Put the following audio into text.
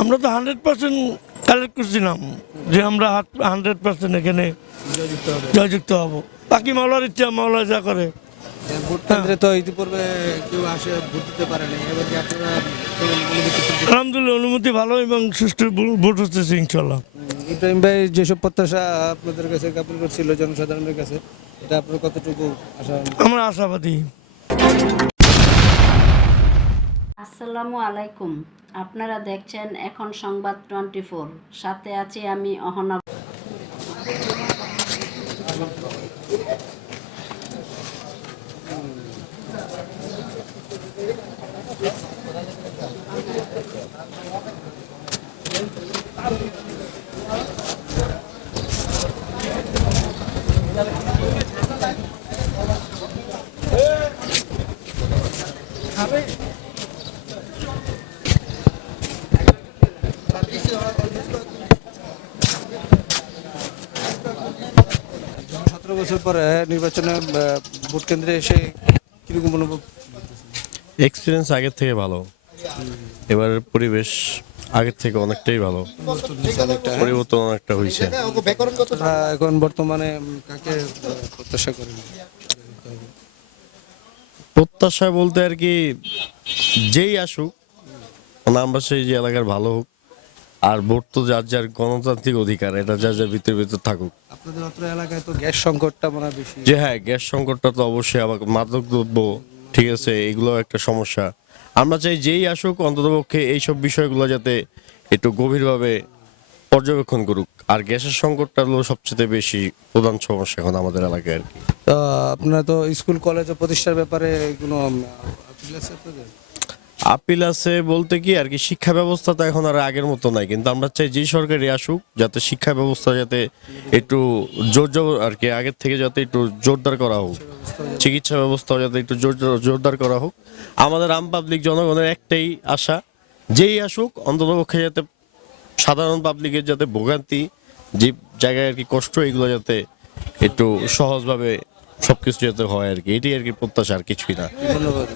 আমরা তো 100% কালেক্ট করছিলাম যে আমরা 100% এখানে জয়যুক্ত হব। বাকি মাওলার ইচ্ছা, মাওলা যা করে। ভোট কেন্দ্রে তো ইতিপূর্বে কেউ আসে ভোট দিতে পারেনি, এবার কি আপনারা আলহামদুলিল্লাহ অনুমতি ভালো এবং সুষ্ঠু ভোট হচ্ছে ইনশাল্লাহ। ইব্রাহিম ভাই যেসব প্রত্যাশা আপনাদের কাছে জ্ঞাপন করছিল জনসাধারণের কাছে, এটা আপনার কতটুকু আশা? আমরা আশাবাদী। আসসালামু আলাইকুম, আপনারা দেখছেন এখন সংবাদ 24, সাথে আছি আমি অহনা। যখন 17 বছর পরে নির্বাচনে ভোট কেন্দ্রে এসে কিরকম অনুভব? এক্সপিরিয়েন্স আগের থেকে ভালো, এবারের পরিবেশ আগের থেকে অনেকটাই ভালো, পরিবর্তন অনেকটা হয়েছে। আপনারা এখন বর্তমানে কাকে প্রত্যাশা করেন? প্রত্যাশা বলতে আর কি যেই আসুক, মানে আমরা সেই যে এলাকার ভালো হোক। আর ভোট তো যার যার গণতান্ত্রিক অধিকার, এটা যার যার ভিতর থাকুক। আপনাদের অত্র এলাকায় তো গ্যাস সংকটটা মনে হয় বেশি। যে হ্যাঁ, গ্যাস সংকটটা তো অবশ্যই, আবার মাদক দ্রব্য, ঠিক আছে, এগুলো একটা সমস্যা। আমরা চাই যেই আসুক অন্ততপক্ষে এইসব বিষয়গুলো যাতে একটু গভীরভাবে পর্যবেক্ষণ করুক। আর গ্যাসের সংকটটা হলো সবচেয়ে বেশি প্রধান সমস্যা এখন আমাদের এলাকায় আর কি। তো আপনারা তো স্কুল কলেজ ও প্রতিষ্ঠার ব্যাপারে কোনো আপিল আছে আপনাদের? আপিল আছে বলতে কি আর কি, শিক্ষা ব্যবস্থা তো এখন আর আগের মতো নাই, কিন্তু আমরা চাই যেই সরকারি আসুক যাতে শিক্ষা ব্যবস্থা যাতে একটু জোর আর কি আগের থেকে যাতে একটু জোরদার করা হোক, চিকিৎসা ব্যবস্থা যাতে একটু জোরদার করা হোক। আমাদের আম পাবলিক জনগণের একটাই আশা, যেই আসুক অন্ততপক্ষে যাতে সাধারণ পাবলিকের যাতে ভোগান্তি, যে জায়গায় আর কি কষ্ট, এগুলো যাতে একটু সহজভাবে সবকিছু যাতে হয় আর কি, এটাই আর কি প্রত্যাশা, আর কিছুই না। ধন্যবাদ।